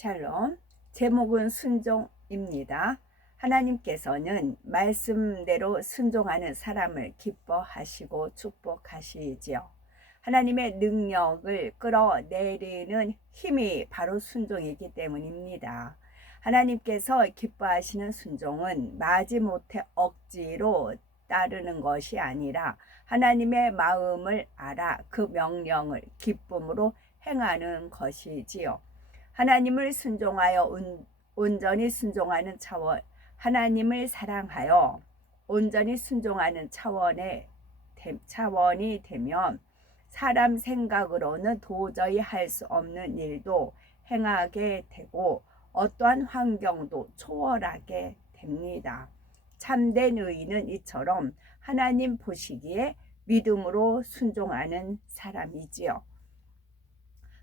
샬롬. 제목은 순종입니다. 하나님께서는 말씀대로 순종하는 사람을 기뻐하시고 축복하시지요. 하나님의 능력을 끌어내리는 힘이 바로 순종이기 때문입니다. 하나님께서 기뻐하시는 순종은 마지못해 억지로 따르는 것이 아니라 하나님의 마음을 알아 그 명령을 기쁨으로 행하는 것이지요. 하나님을 순종하여 온전히 순종하는 차원, 하나님을 사랑하여 온전히 순종하는 차원이 되면 사람 생각으로는 도저히 할 수 없는 일도 행하게 되고 어떠한 환경도 초월하게 됩니다. 참된 의인은 이처럼 하나님 보시기에 믿음으로 순종하는 사람이지요.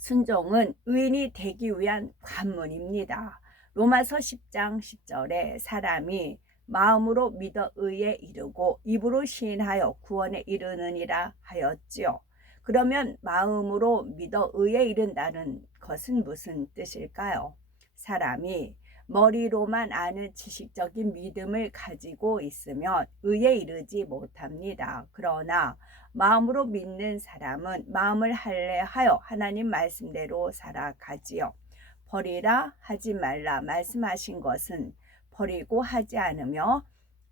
순종은 의인이 되기 위한 관문입니다. 로마서 10장 10절에 사람이 마음으로 믿어 의에 이르고 입으로 시인하여 구원에 이르느니라 하였지요. 그러면 마음으로 믿어 의에 이른다는 것은 무슨 뜻일까요? 사람이 머리로만 아는 지식적인 믿음을 가지고 있으면 의에 이르지 못합니다. 그러나 마음으로 믿는 사람은 마음을 할례하여 하나님 말씀대로 살아가지요. 버리라 하지 말라 말씀하신 것은 버리고 하지 않으며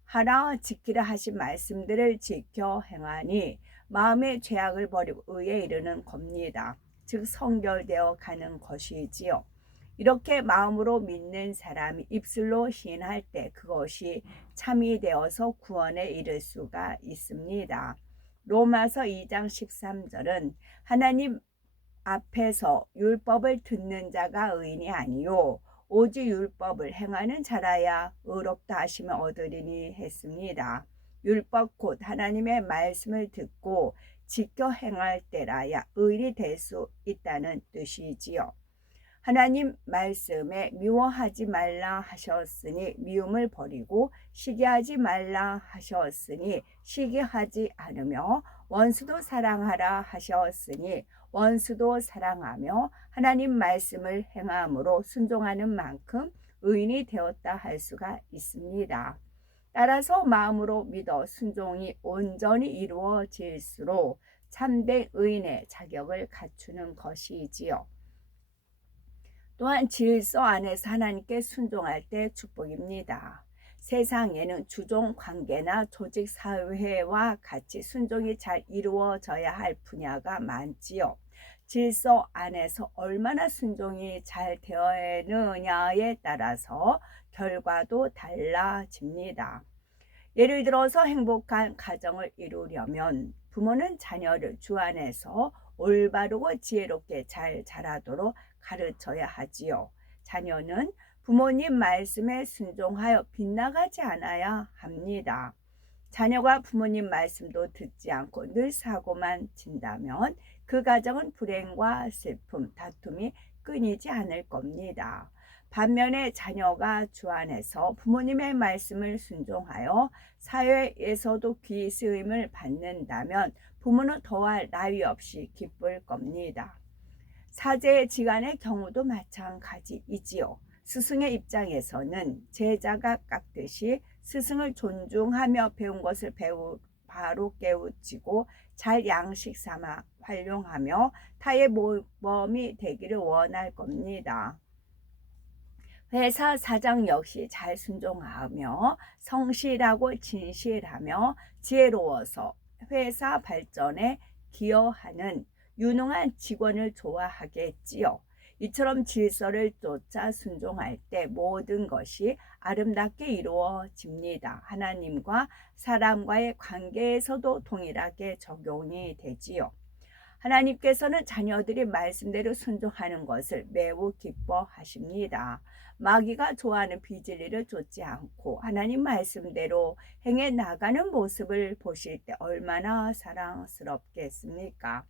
하라 지키라 하신 말씀들을 지켜 행하니 마음의 죄악을 버리고 의에 이르는 겁니다. 즉 성결되어 가는 것이지요. 이렇게 마음으로 믿는 사람이 입술로 시인할 때 그것이 참이 되어서 구원에 이를 수가 있습니다. 로마서 2장 13절은 하나님 앞에서 율법을 듣는 자가 의인이 아니요 오직 율법을 행하는 자라야 의롭다 하심을 얻으리니 했습니다. 율법 곧 하나님의 말씀을 듣고 지켜 행할 때라야 의인이 될 수 있다는 뜻이지요. 하나님 말씀에 미워하지 말라 하셨으니 미움을 버리고 시기하지 말라 하셨으니 시기하지 않으며 원수도 사랑하라 하셨으니 원수도 사랑하며 하나님 말씀을 행함으로 순종하는 만큼 의인이 되었다 할 수가 있습니다. 따라서 마음으로 믿어 순종이 온전히 이루어질수록 참된 의인의 자격을 갖추는 것이지요. 또한 질서 안에서 하나님께 순종할 때 축복입니다. 세상에는 주종 관계나 조직 사회와 같이 순종이 잘 이루어져야 할 분야가 많지요. 질서 안에서 얼마나 순종이 잘 되어야느냐에 따라서 결과도 달라집니다. 예를 들어서 행복한 가정을 이루려면 부모는 자녀를 주 안에서 올바르고 지혜롭게 잘 자라도록 가르쳐야 하지요. 자녀는 부모님 말씀에 순종하여 빗나가지 않아야 합니다. 자녀가 부모님 말씀도 듣지 않고 늘 사고만 친다면 그 가정은 불행과 슬픔, 다툼이 끊이지 않을 겁니다. 반면에 자녀가 주 안에서 부모님의 말씀을 순종하여 사회에서도 귀 쓰임을 받는다면 부모는 더할 나위 없이 기쁠 겁니다. 사제지간의 경우도 마찬가지이지요. 스승의 입장에서는 제자가 깎듯이 스승을 존중하며 배운 것을 바로 깨우치고 잘 양식 삼아 활용하며 타의 모범이 되기를 원할 겁니다. 회사 사장 역시 잘 순종하며 성실하고 진실하며 지혜로워서 회사 발전에 기여하는 유능한 직원을 좋아하겠지요. 이처럼 질서를 쫓아 순종할 때 모든 것이 아름답게 이루어집니다. 하나님과 사람과의 관계에서도 동일하게 적용이 되지요. 하나님께서는 자녀들이 말씀대로 순종하는 것을 매우 기뻐하십니다. 마귀가 좋아하는 비진리를 쫓지 않고 하나님 말씀대로 행해 나가는 모습을 보실 때 얼마나 사랑스럽겠습니까?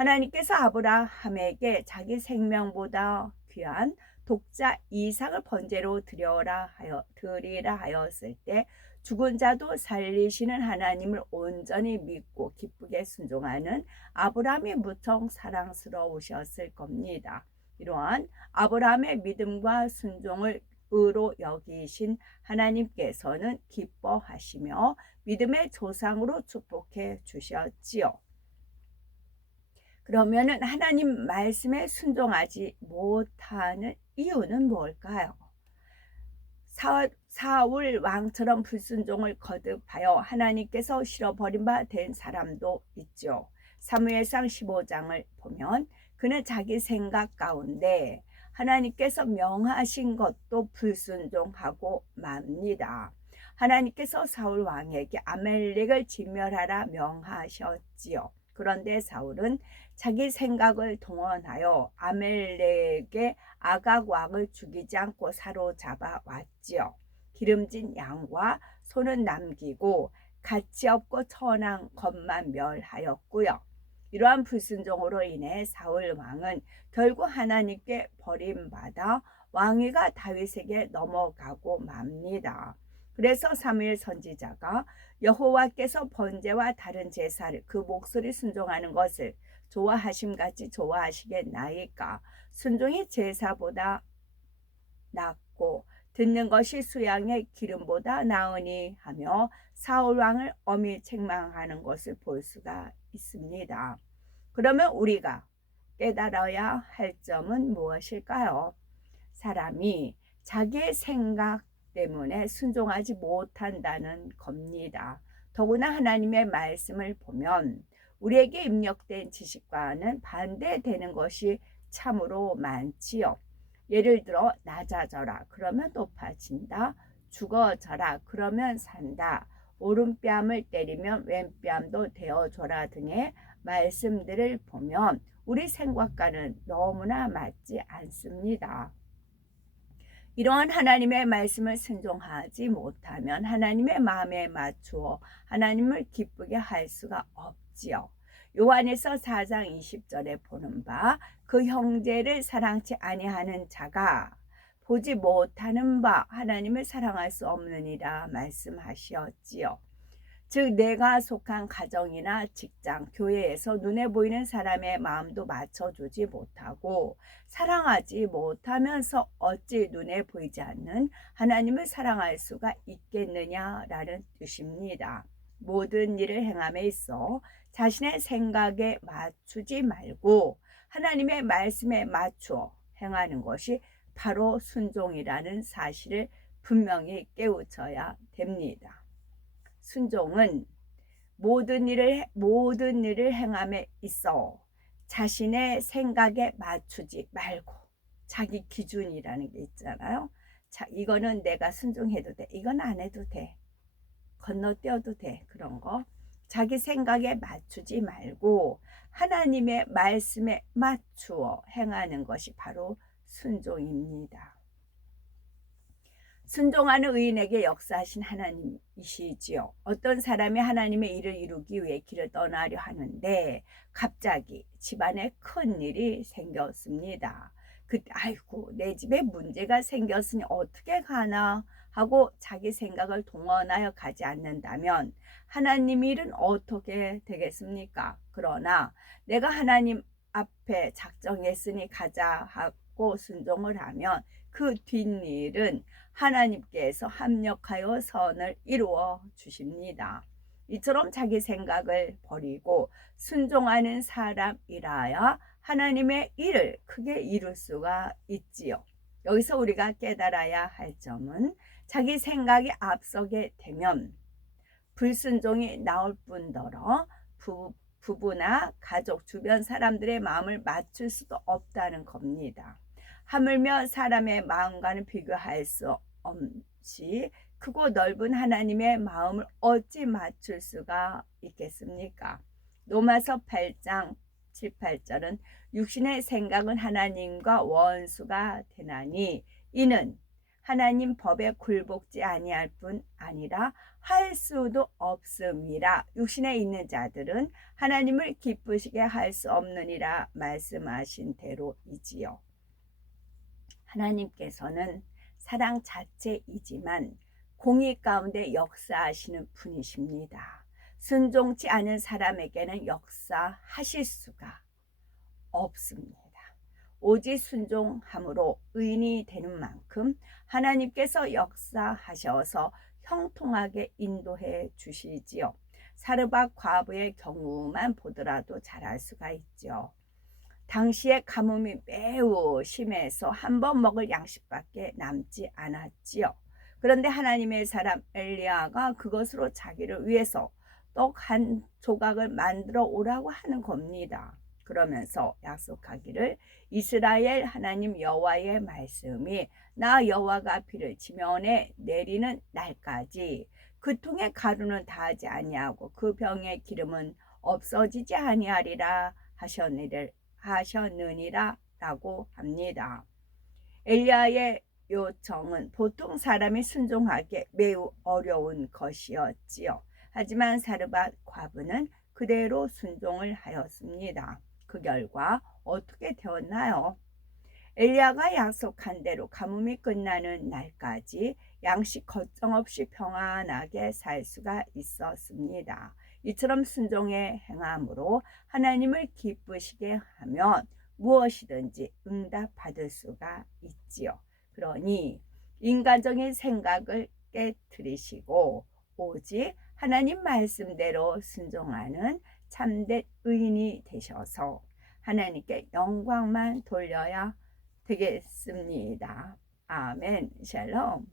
하나님께서 아브라함에게 자기 생명보다 귀한 독자 이삭을 번제로 드리라 하였을 때 죽은 자도 살리시는 하나님을 온전히 믿고 기쁘게 순종하는 아브라함이 무척 사랑스러우셨을 겁니다. 이러한 아브라함의 믿음과 순종을 의로 여기신 하나님께서는 기뻐하시며 믿음의 조상으로 축복해 주셨지요. 그러면은 하나님 말씀에 순종하지 못하는 이유는 뭘까요? 사울 왕처럼 불순종을 거듭하여 하나님께서 싫어버린 바 된 사람도 있죠. 사무엘상 15장을 보면 그는 자기 생각 가운데 하나님께서 명하신 것도 불순종하고 맙니다. 하나님께서 사울 왕에게 아말렉을 진멸하라 명하셨지요. 그런데 사울은 자기 생각을 동원하여 아말렉의 아각 왕을 죽이지 않고 사로잡아 왔지요. 기름진 양과 소는 남기고 가치 없고 천한 것만 멸하였고요. 이러한 불순종으로 인해 사울 왕은 결국 하나님께 버림받아 왕위가 다윗에게 넘어가고 맙니다. 그래서 사무엘 선지자가 여호와께서 번제와 다른 제사를 그 목소리 순종하는 것을 좋아하심같이 좋아하시겠나이까. 순종이 제사보다 낫고 듣는 것이 수양의 기름보다 나으니 하며 사울 왕을 엄히 책망하는 것을 볼 수가 있습니다. 그러면 우리가 깨달아야 할 점은 무엇일까요? 사람이 자기의 생각 때문에 순종하지 못한다는 겁니다. 더구나 하나님의 말씀을 보면 우리에게 입력된 지식과는 반대되는 것이 참으로 많지요. 예를 들어 낮아져라 그러면 높아진다. 죽어져라 그러면 산다. 오른뺨을 때리면 왼뺨도 되어줘라 등의 말씀들을 보면 우리 생각과는 너무나 맞지 않습니다. 이러한 하나님의 말씀을 순종하지 못하면 하나님의 마음에 맞추어 하나님을 기쁘게 할 수가 없지요. 요한에서 4장 20절에 보는 바 그 형제를 사랑치 아니하는 자가 보지 못하는 바 하나님을 사랑할 수 없느니라 말씀하시었지요. 즉 내가 속한 가정이나 직장, 교회에서 눈에 보이는 사람의 마음도 맞춰주지 못하고 사랑하지 못하면서 어찌 눈에 보이지 않는 하나님을 사랑할 수가 있겠느냐라는 뜻입니다. 모든 일을 행함에 있어 자신의 생각에 맞추지 말고 하나님의 말씀에 맞추어 행하는 것이 바로 순종이라는 사실을 분명히 깨우쳐야 됩니다. 순종은 모든 일을 행함에 있어 자신의 생각에 맞추지 말고 자기 기준이라는 게 있잖아요. 자, 이거는 내가 순종해도 돼. 이건 안 해도 돼. 건너뛰어도 돼. 그런 거. 자기 생각에 맞추지 말고 하나님의 말씀에 맞추어 행하는 것이 바로 순종입니다. 순종하는 의인에게 역사하신 하나님이시지요. 어떤 사람이 하나님의 일을 이루기 위해 길을 떠나려 하는데 갑자기 집안에 큰 일이 생겼습니다. 아이고 내 집에 문제가 생겼으니 어떻게 가나 하고 자기 생각을 동원하여 가지 않는다면 하나님 일은 어떻게 되겠습니까? 그러나 내가 하나님 앞에 작정했으니 가자 하고 순종을 하면 그 뒷일은 하나님께서 합력하여 선을 이루어 주십니다. 이처럼 자기 생각을 버리고 순종하는 사람이라야 하나님의 일을 크게 이룰 수가 있지요. 여기서 우리가 깨달아야 할 점은 자기 생각이 앞서게 되면 불순종이 나올 뿐더러 부부나 가족, 주변 사람들의 마음을 맞출 수도 없다는 겁니다. 하물며 사람의 마음과는 비교할 수 없이 크고 넓은 하나님의 마음을 어찌 맞출 수가 있겠습니까? 로마서 8장 7, 8절은 육신의 생각은 하나님과 원수가 되나니 이는 하나님 법에 굴복지 아니할 뿐 아니라 할 수도 없음이라. 육신에 있는 자들은 하나님을 기쁘시게 할 수 없느니라 말씀하신 대로이지요. 하나님께서는 사랑 자체이지만 공의 가운데 역사하시는 분이십니다. 순종치 않은 사람에게는 역사하실 수가 없습니다. 오직 순종함으로 의인이 되는 만큼 하나님께서 역사하셔서 형통하게 인도해 주시지요. 사르밧 과부의 경우만 보더라도 잘 알 수가 있죠. 당시에 가뭄이 매우 심해서 한 번 먹을 양식밖에 남지 않았지요. 그런데 하나님의 사람 엘리야가 그것으로 자기를 위해서 떡 한 조각을 만들어 오라고 하는 겁니다. 그러면서 약속하기를 이스라엘 하나님 여호와의 말씀이 나 여호와가 비를 지면에 내리는 날까지 그 통에 가루는 다하지 아니하고 그 병의 기름은 없어지지 아니하리라 하셨느니라 라고 합니다. 엘리야의 요청은 보통 사람이 순종하기 매우 어려운 것이었지요. 하지만 사르밧 과부는 그대로 순종을 하였습니다. 그 결과 어떻게 되었나요? 엘리야가 약속한 대로 가뭄이 끝나는 날까지 양식 걱정 없이 평안하게 살 수가 있었습니다. 이처럼 순종의 행함으로 하나님을 기쁘시게 하면 무엇이든지 응답받을 수가 있지요. 그러니 인간적인 생각을 깨트리시고 오직 하나님 말씀대로 순종하는 참된 의인이 되셔서 하나님께 영광만 돌려야 되겠습니다. 아멘. 샬롬.